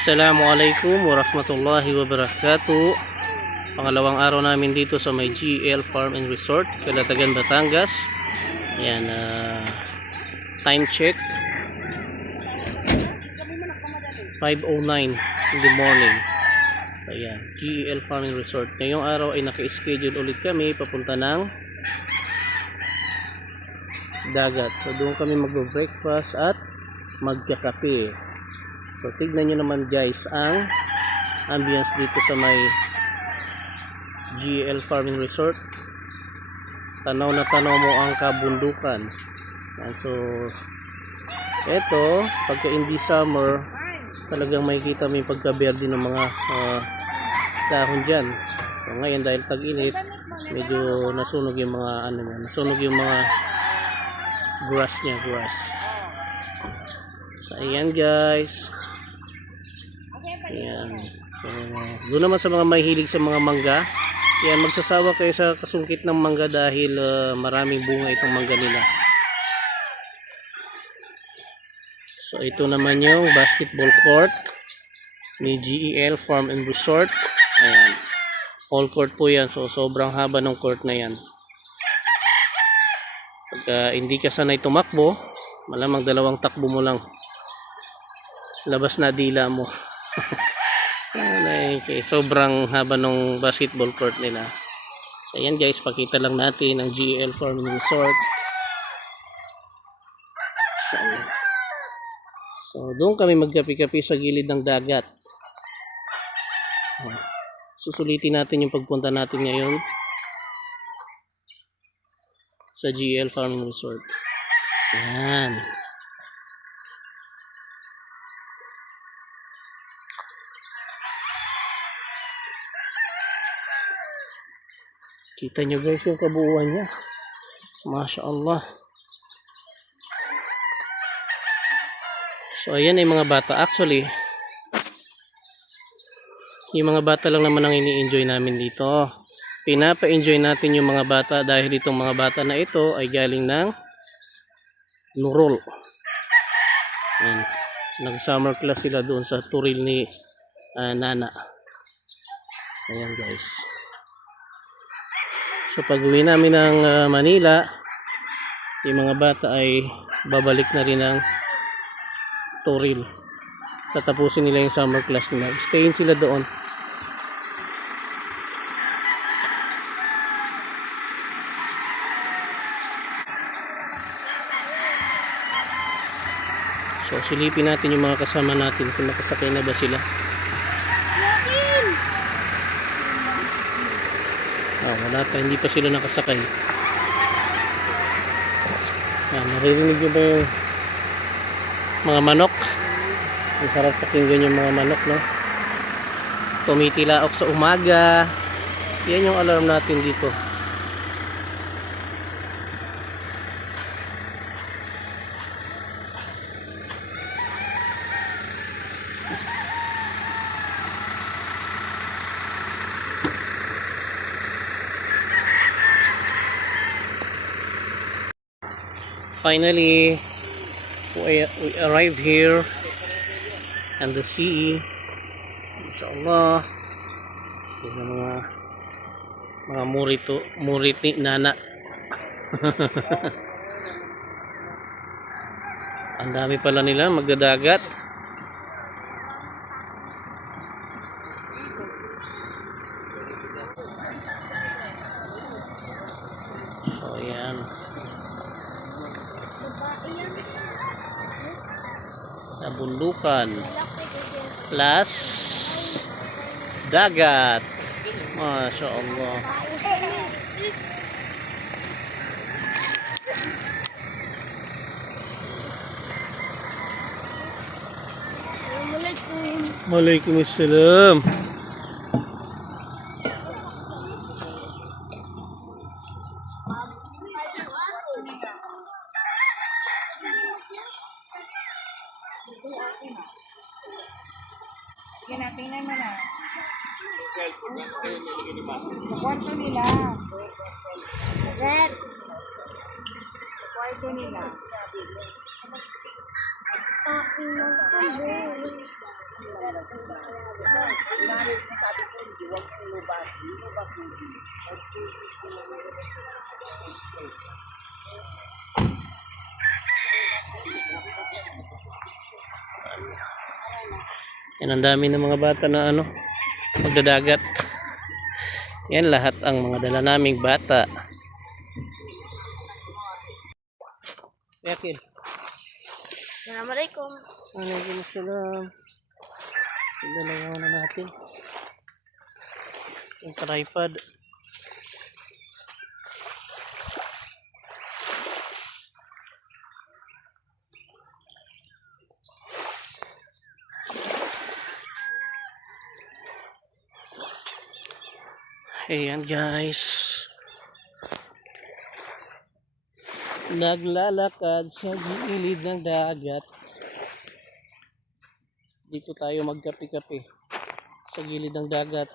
Assalamualaikum warahmatullahi wabarakatuh. Pangalawang araw namin dito sa may GL Farm and Resort, Calatagan, Batangas. Ayan, time check 5:09 in the morning. Ayan, GL Farm and Resort. Ngayong araw ay naka-schedule ulit kami papunta ng dagat. So doon kami mag-breakfast at magkakape. So tignan nyo naman guys ang ambience dito sa may GL Farming Resort. Tanaw na tanaw mo ang kabundukan. And so eto, pagka hindi summer, talagang makikita mo yung pagkaberde ng mga dahon dyan. So ngayon dahil tag-init, medyo nasunog yung mga nasunog yung mga grass niya, So ayan guys. Ayan. So, doon naman sa mga mahilig sa mga mangga, ayan, magsasawa kayo sa kasungkit ng mangga dahil maraming bunga itong mangga nila. So ito naman yung basketball court ni GEL Farm and Resort. Ayan. All court po yan. So sobrang haba ng court na yan. Pagka hindi ka sanay tumakbo, malamang dalawang takbo mo lang, labas na dila mo. Okay, sobrang haba ng basketball court nila. So, ayan guys, pakita lang natin ang GL Farm and Resort. So doon kami magkapi-kapi sa gilid ng dagat. Susulitin natin yung pagpunta natin ngayon sa GL Farm and Resort. Ayan. Kita nyo guys yung kabuuan niya. Masya Allah. So ayan ay mga bata. Actually, yung mga bata lang naman ang ini-enjoy namin dito. Pinapa-enjoy natin yung mga bata dahil itong mga bata na ito ay galing ng Nurul. Ayan. Nag-summer class sila doon sa Turil ni Nana. Ayan guys. So pag uwi namin ng Manila, yung mga bata ay babalik na rin ng Toril. Tatapusin nila yung summer class nila. Stayin sila doon. So silipin natin yung mga kasama natin kung nakasakay na ba sila. Wala pa, hindi pa sila nakasakay. Naririnig nyo ba yung mga manok? Ang sarap pakinggan yung mga manok, no? Tumitilaok sa umaga. Yan yung alarm natin dito. Finally, we arrived here and the sea. Inshallah, yung mga murit ni Nana. Ang dami pala nila magdadagat. So yan. Nabundukan plus dagat. Masya Allah. Waalaikumsalam. Tingnan mo na. Sa kwarto nila. Red. Sa kwarto nila. Yan, ang dami ng mga bata na ano, magdadagat. Yan lahat ang mga dala naming bata. Yakil. Assalamualaikum. Waalaikumsalam. Dalawa na natin. Yung tripod. Ayan guys. Naglalakad sa gilid ng dagat. Dito tayo magkape-kape sa gilid ng dagat.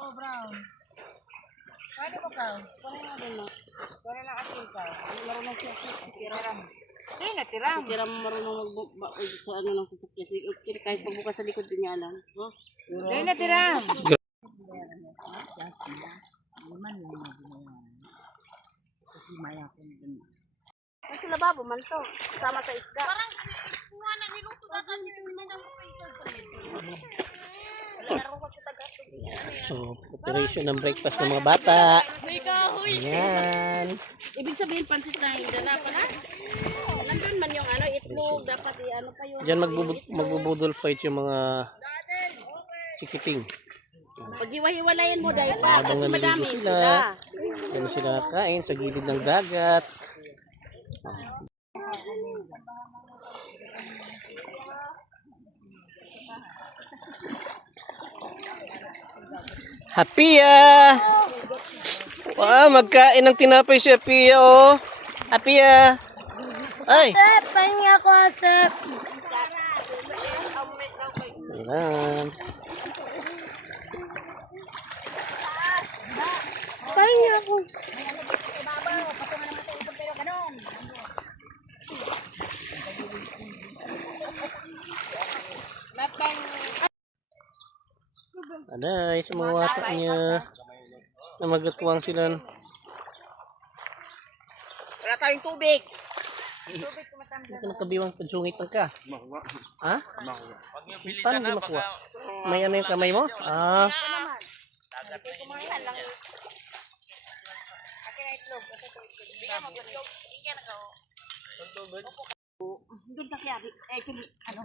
Oh, brown. Pwede mo ka? Pwede mo din mo. Pwede na asin ka. Marunong siya. Tiram. Hindi na, tiram. Tira mo marunong sa ano ng sasakyan. Kahit pagbukas sa likod, din niya alam. Huh? Hindi na, tiram. Kasi lababo man to. Kasama sa isda. So, preparation ng breakfast ng mga bata. Ayan. Ibig sabihin pansit na hindi na pala. Nandun man yung ano, itlog. Dapat ano pa yung... Diyan magbubudol fight yung mga chikiting. Pag hiwa-hiwalayan mo dahil pa. Habang Kasi madami naliligo sila. sila, yan sila kakain sa gilid ng dagat. Happia! Wow, magkain ng tinapay si Happia, oh. Happia! Ay! Sep, pahingi ako, Sep. Ayan. Pahingi ako. Aday, sa mga watak niya na magatuwang sila. Wala tayong tubig. Hindi ka nakabiwang padsungit lang ka. Ha? Paano hindi makuha? May ano yung kamay mo? Ah. Doon sa kaya. Ano?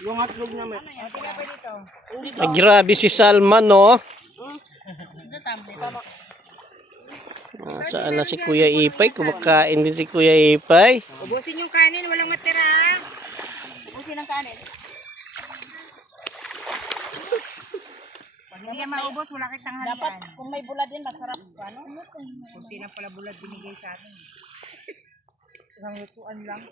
Yung hotdog naman. Ay, grabe si Salman, no? Saan na si Kuya Ipay? Kumakain din si Kuya Ipay. Ubusin yung kanin, walang matira. Ubusin ang kanin. Pag hindi yan maubos, wala kitang halian. Dapat kung may bulad din, masarap. Ano? Kunti lang pala bulad binigay sa atin. Isang lutuan lang.